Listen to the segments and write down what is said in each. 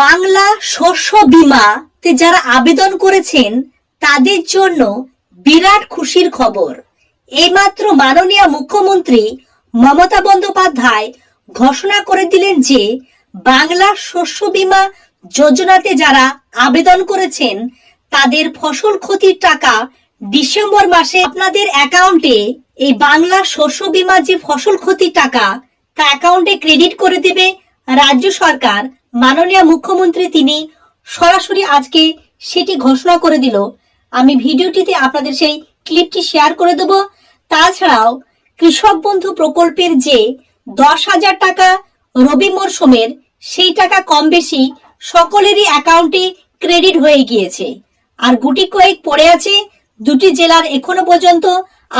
বাংলা শস্য বীমাতে যারা আবেদন করেছেন, তাদের জন্য বিরাট খুশির খবর। এইমাত্র মাননীয় মুখ্যমন্ত্রী মমতা বন্দ্যোপাধ্যায় ঘোষণা করে দিলেন যে, বাংলা শস্য বীমা যোজনাতে যারা আবেদন করেছেন, তাদের ফসল ক্ষতির টাকা ডিসেম্বর মাসে আপনাদের অ্যাকাউন্টে, এই বাংলা শস্য বীমা যে ফসল ক্ষতির টাকা, তা অ্যাকাউন্টে ক্রেডিট করে দেবে রাজ্য সরকার। মাননীয় মুখ্যমন্ত্রী তিনি সরাসরি আজকে সেটি ঘোষণা করে দিল। আমি ভিডিওটিতে আপনাদের সেই ক্লিপটি শেয়ার করে দেব। তাছাড়াও কৃষক বন্ধু প্রকল্পের যে দশ হাজার টাকা রবি মরশুমের, সেই টাকা কম বেশি সকলেরই অ্যাকাউন্টে ক্রেডিট হয়ে গিয়েছে। আর গুটি কয়েক পড়ে আছে, দুটি জেলার এখনও পর্যন্ত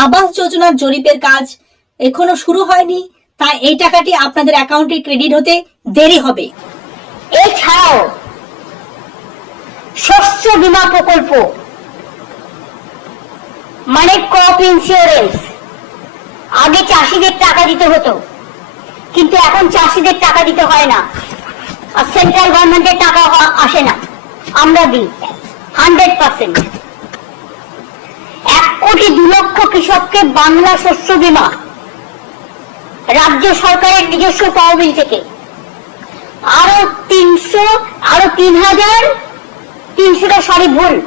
আবাস যোজনার জরিপের কাজ এখনও শুরু হয়নি। তাই এই টাকাটি আপনাদের অ্যাকাউন্টে ক্রেডিট হতে দেরি হবে। এছাড়াও শস্য বীমা প্রকল্প মানে ক্রপ ইন্স্যুরেন্স আগে চাষিদের টাকা দিতে হতো, কিন্তু এখন চাষিদের টাকা দিতে হয় না। আর সেন্ট্রাল গভর্নমেন্টের টাকা আসে না। আমরা দিই হান্ড্রেড পার্সেন্ট এক কোটি দু লক্ষ কৃষককে বাংলা শস্য বীমা। রাজ্য সরকারের নিজস্ব তহবিল থেকে। আরও তিনশো, আরও তিন হাজার, তিনশোটা সরি ভুল।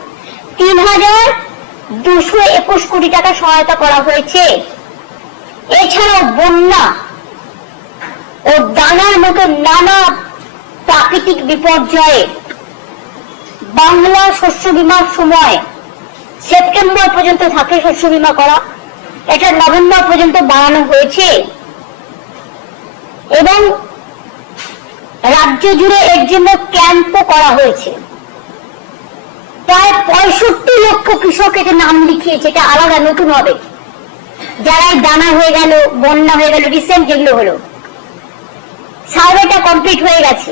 তিন হাজার দুশো একুশ কোটি টাকা সহায়তা করা হয়েছে। এছাড়াও বন্যা ও দানার মতো নানা প্রাকৃতিক বিপর্যয়ে বাংলা শস্য বীমার সময় সেপ্টেম্বর পর্যন্ত থাকে শস্য বীমা করা। এটা নভেম্বর পর্যন্ত বাড়ানো হয়েছে। এবং রাজ্য জুড়ে এর জন্য ক্যাম্পও করা হয়েছে। প্রায় পঁয়ষট্টি লক্ষ কৃষক এটা নাম লিখিয়েছে, এটা আলাদা, নতুন হবে। যারা এই দানা হয়ে গেল, বন্যা হয়ে গেল রিসেন্ট যেগুলো হলো। সার্ভেটা কমপ্লিট হয়ে গেছে।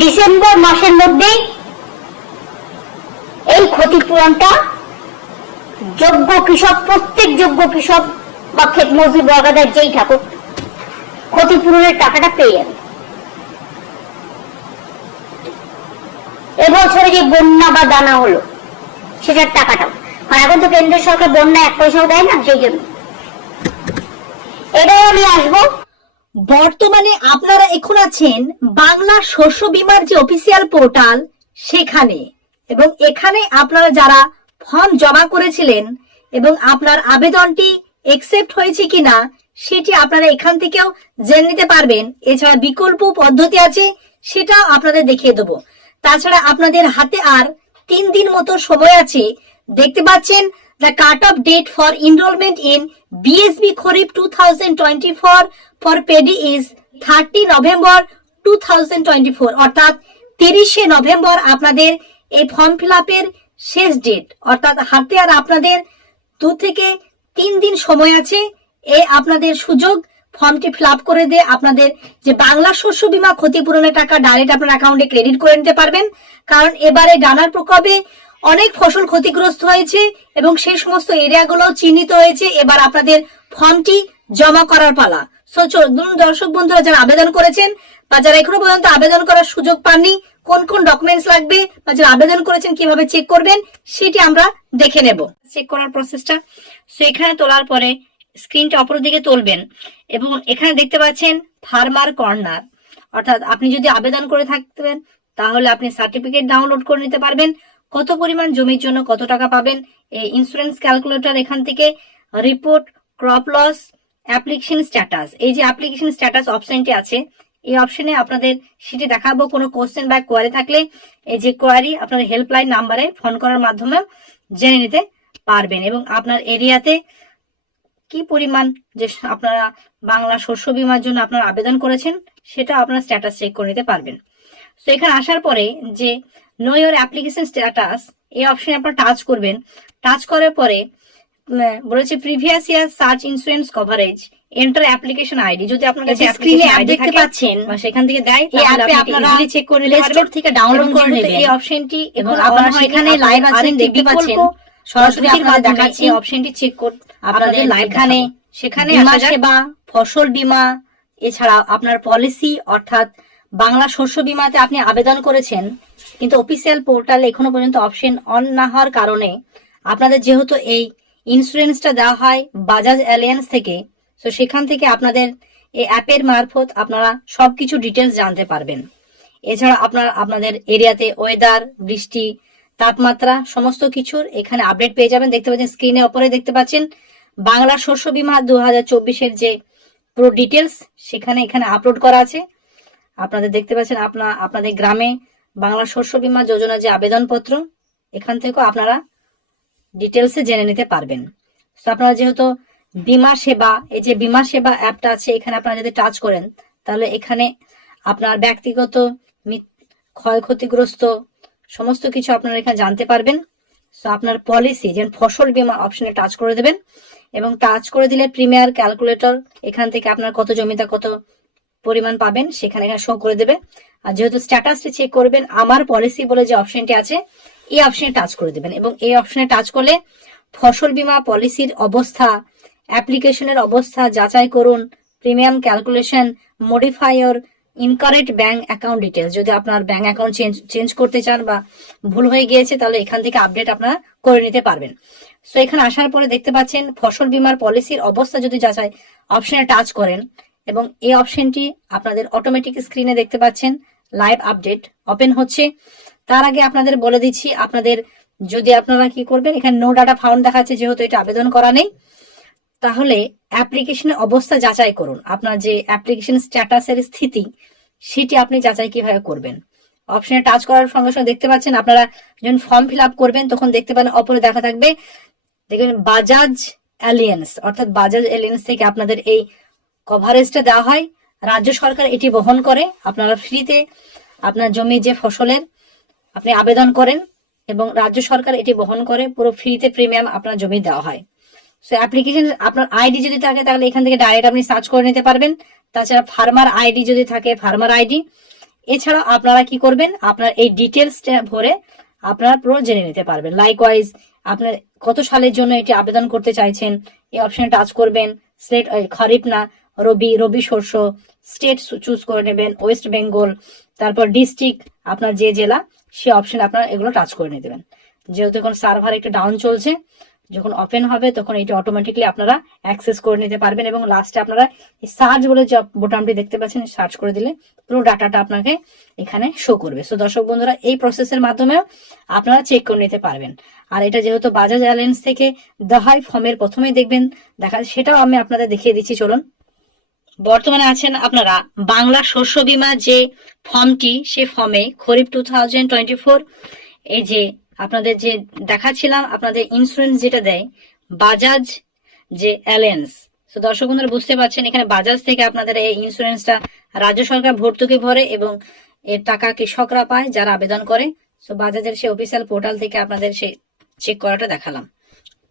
ডিসেম্বর মাসের মধ্যেই এই ক্ষতিপূরণটা যোগ্য কৃষক, প্রত্যেক যোগ্য কৃষক বা ক্ষেত মজুর বর্গাদার যেই থাকুক, ক্ষতিপূরণের টাকাটা পেয়ে যাবে। এবছরে যে বন্যা বা দানা হলো, সেটার টাকাটাও। আর এখন তো কেন্দ্র সরকার বন্যা এক পয়সাও দেয় না, সেই জন্য। এটাও আমি আসব। বর্তমানে আপনারা এখন আছেন বাংলা শস্য বীমার যে অফিসিয়াল পোর্টাল সেখানে। এবং এখানে আপনারা যারা ফর্ম জমা করেছিলেন এবং আপনার আবেদনটি একসেপ্ট হয়েছে কিনা, সেটি আপনারা এখান থেকেও জেনে নিতে পারবেন। এছাড়া বিকল্প পদ্ধতি আছে, সেটাও আপনাদের দেখিয়ে দেবো। তাছাড়া আপনাদের হাতে আর তিন দিন মতো সময় আছে। দেখতে পাচ্ছেন the cut off date for enrolment in BSB kharif two thousand twenty four for paddy is thirty November two thousand twenty four অর্থাৎ তিরিশে নভেম্বর আপনাদের এই ফর্ম ফিল আপের শেষ ডেট অর্থাৎ হাতে আর আপনাদের দু থেকে তিন দিন সময় আছে, এ আপনাদের সুযোগ ফর্মটি ফিল করে দিয়ে আপনাদের যে বাংলা শস্য বীমা ক্ষতিপূরণের টাকা ডাইরেক্ট আপনার অ্যাকাউন্টে ক্রেডিট করে নিতে পারবেন। কারণ এবারে ডানার প্রকোপে অনেক ফসল ক্ষতিগ্রস্ত হয়েছে এবং সেই সমস্ত এরিয়াগুলো চিহ্নিত হয়েছে। এবার আপনাদের ফর্মটি জমা করার পালা। সো চলুন দর্শক বন্ধুরা, যারা আবেদন করেছেন বা যারা এখনও পর্যন্ত আবেদন করার সুযোগ পাননি, কোন কোন ডকুমেন্টস লাগবে বা যারা আবেদন করেছেন, কীভাবে চেক করবেন, সেটি আমরা দেখে নেব। চেক করার প্রসেসটা সো এখানে তোলার পরে স্ক্রিনটা অপর দিকে তুলবেন এবং এখানে দেখতে পাচ্ছেন ফার্মার কর্নার অর্থাৎ আপনি যদি আবেদন করে থাকতেন তাহলে আপনি সার্টিফিকেট ডাউনলোড করে নিতে পারবেন। কত পরিমাণ জমির জন্য কত টাকা পাবেন, এই ইন্স্যুরেন্স ক্যালকুলেটর এখান থেকে report crop loss application status এই যে অ্যাপ্লিকেশন স্ট্যাটাস অপশনটি আছে, এই অপশনে আপনাদের সেটি দেখাবো। কোনো কোশ্চেন বা কোয়ারি থাকলে এই যে কোয়ারি আপনার হেল্পলাইন নাম্বারে ফোন করার মাধ্যমে জেনে নিতে পারবেন এবং আপনার এরিয়াতে কি পরিমাণ যে আপনারা বাংলা শস্য বীমার জন্য আপনারা আবেদন করেছেন সেটা আপনার স্ট্যাটাস চেক করে নিতে পারবেন। তো এখানে আসার পরে যে নো ইয়োর অ্যাপ্লিকেশন স্ট্যাটাস এই অপশনে আপনারা টাচ করবেন। টাচ করার পরে বলেছে previous year search insurance coverage enter application ID যদি আপনার কাছে স্ক্রিনে অ্যাপ দেখতে পাচ্ছেন বা সেখান থেকে দেয় এই অ্যাপে আপনারা চেক করে নিতে পারবেন। থেকে ডাউনলোড করে নেবেন। এই অপশনটি এবং আপনারা সেখানে লাইভ আছেন দেখতে পাচ্ছেন। সরাসরি আপনাদের দেখাচ্ছে। অপশনটি চেক করতে আপনাদের এখানে। সেখানে বীমা সেবা ফসল বীমা এছাড়া আপনার পলিসি অর্থাৎ বাংলা শস্য বিমাতে আপনি আবেদন করেছেন কিন্তু অফিসিয়াল পোর্টালে এখনও পর্যন্ত অপশন অন না হওয়ার কারণে আপনাদের যেহেতু এই ইন্স্যুরেন্সটা দেওয়া হয় বাজাজ অ্যালিয়েন্স থেকে তো সেখান থেকে আপনাদের এই অ্যাপের মারফত আপনারা সবকিছু ডিটেলস জানতে পারবেন। এছাড়া আপনার আপনাদের এরিয়াতে ওয়েদার বৃষ্টি তাপমাত্রা, সমস্ত কিছুর এখানে আপডেট পেয়ে যাবেন। দেখতে পাচ্ছেন স্ক্রিনের ওপরে দেখতে পাচ্ছেন, বাংলা শস্য বিমা দু হাজার চব্বিশের যে পুরো ডিটেলস সেখানে এখানে আপলোড করা আছে। আপনাদের দেখতে পাচ্ছেন আপনার আপনাদের গ্রামে বাংলা শস্য বিমা যোজনা যে আবেদনপত্র, এখান থেকেও আপনারা ডিটেলসে জেনে নিতে পারবেন। তো আপনারা যেহেতু বিমা সেবা, এই যে বিমা সেবা অ্যাপটা আছে, এখানে আপনারা যদি টাচ করেন, তাহলে এখানে আপনার ব্যক্তিগত ক্ষয়ক্ষতিগ্রস্ত সমস্ত কিছু আপনারা এখানে জানতে পারবেন। সো আপনার পলিসি যেমন ফসল বিমা অপশনে টাচ করে দেবেন এবং টাচ করে দিলে প্রিমিয়ার ক্যালকুলেটর এখান থেকে আপনার কত জমিতে কত পরিমাণ পাবেন সেখানে এখানে শো করে দেবে। আর যেহেতু স্ট্যাটাসটি চেক করবেন, আমার পলিসি বলে যে অপশনটি আছে, এই অপশনে টাচ করে দেবেন এবং এই অপশনে টাচ করলে ফসল বীমা পলিসির অবস্থা অ্যাপ্লিকেশনের অবস্থা যাচাই করুন premium calculation modifier incorrect bank account details যদি আপনার ব্যাংক অ্যাকাউন্ট চেঞ্জ চেঞ্জ করতে চান বা ভুল হয়ে গিয়েছে, তাহলে এখান থেকে আপডেট আপনারা করে নিতে পারবেন। সো এখানে আসার পরে দেখতে পাচ্ছেন ফসল বিমার পলিসির অবস্থা যদি যাচাই অপশনে টাচ করেন এবং এই অপশনটি আপনাদের অটোমেটিক স্ক্রিনে দেখতে পাচ্ছেন লাইভ আপডেট ওপেন হচ্ছে। তার আগে আপনাদের বলে দিচ্ছি, আপনাদের যদি আপনারা কি করবেন, এখানে নো ডাটা ফাউন্ড দেখাচ্ছে, যেহেতু এটা আবেদন করা নেই। তাহলে অ্যাপ্লিকেশনের অবস্থা যাচাই করুন। আপনার যে অ্যাপ্লিকেশন স্ট্যাটাসের স্থিতি, সেটি আপনি যাচাই কীভাবে করবেন? অপশনে টাচ করার সঙ্গে সঙ্গে দেখতে পাচ্ছেন আপনারা যখন ফর্ম ফিল আপ করবেন, তখন দেখতে পাবেন অপরে দেখা থাকবে। দেখবেন বাজাজ অ্যালিয়েন্স অর্থাৎ বাজাজ অ্যালিয়েন্স থেকে আপনাদের এই কভারেজটা দেওয়া হয়। রাজ্য সরকার এটি বহন করে। আপনারা ফ্রিতে আপনার জমি যে ফসলের আপনি আবেদন করেন এবং রাজ্য সরকার এটি বহন করে। পুরো ফ্রিতে প্রিমিয়াম আপনার জমি দেওয়া হয়। সো অ্যাপ্লিকেশন আপনার আইডি যদি থাকে, তাহলে এখান থেকে ডাইরেক্ট আপনি সার্চ করে নিতে পারবেন। তাছাড়া ফার্মার আইডি যদি থাকে ফার্মার আইডি এছাড়াও আপনারা কি করবেন? আপনার এই ডিটেলসটা ভরে আপনারা পুরো জেনে নিতে পারবেন। লাইকওয়াইজ আপনার কত সালের জন্য এটি আবেদন করতে চাইছেন, এই অপশনে টাচ করবেন। স্টেট খরিফ না, রবি রবি শস্য স্টেট চুজ করে নেবেন ওয়েস্ট বেঙ্গল তারপর ডিস্ট্রিক্ট আপনার যে জেলা, সে অপশন আপনারা এগুলো টাচ করে নিতে যেহেতু এখন সার্ভার একটু ডাউন চলছে যখন ওপেন হবে, তখন এটা অটোমেটিকলি আপনারা অ্যাক্সেস করে নিতে পারবেন এবং লাস্টে আপনারা সার্চ বলে যে বোতামটি দেখতে পাচ্ছেন সার্চ করে দিলে পুরো ডাটাটা আপনাকে এখানে শো করবে। সো দর্শক বন্ধুরা, এই প্রসেসের মাধ্যমেও আপনারা চেক করে নিতে পারবেন। আর এটা যেহেতু বাজাজ এয়ারলাইন্স থেকে দেওয়া ফর্মের প্রথমেই দেখবেন, দেখা সেটাও আমি আপনাদের দেখিয়ে দিচ্ছি, চলুন। বর্তমানে আছেন আপনারা বাংলা শস্য বীমা যে ফর্মটি সে ফর্মে kharif two thousand twenty four এই যে আপনাদের যে দেখাচ্ছিলাম, আপনাদের ইন্স্যুরেন্স যেটা দেয়, বাজাজ যে অ্যালায়েন্স। তো দর্শক বন্ধুরা, বুঝতে পারছেন, এখানে বাজাজ থেকে আপনাদের এই ইন্স্যুরেন্সটা রাজ্য সরকার ভর্তুকি ভরে এবং এর টাকা কৃষকরা পায় যারা আবেদন করে। তো বাজাজের সেই অফিসিয়াল পোর্টাল থেকে আপনাদের সেই চেক করাটা দেখালাম।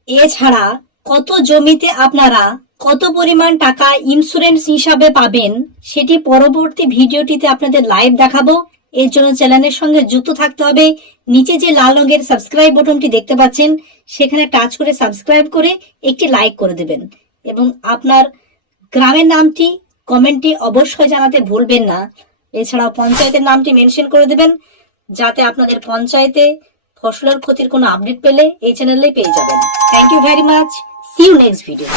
এছাড়া কত জমিতে আপনারা কত পরিমাণ টাকা ইন্স্যুরেন্স হিসাবে পাবেন, সেটি পরবর্তী ভিডিওটিতে আপনাদের লাইভ দেখাবো। এর জন্য চ্যানেলের সঙ্গে যুক্ত থাকতে হবে। নিচে যে লাল রঙের সাবস্ক্রাইব বাটনটি দেখতে পাচ্ছেন, সেখানে টাচ করে সাবস্ক্রাইব করে একটি লাইক করে দেবেন। এবং আপনার গ্রামের নামটি কমেন্টে অবশ্যই জানাতে ভুলবেন না। এছাড়াও পঞ্চায়েতের নামটি মেনশন করে দেবেন, যাতে আপনাদের পঞ্চায়েতে ফসলের ক্ষতির কোনো আপডেট পেলে এই চ্যানেলে পেয়ে যাবেন। Thank you very much see you next video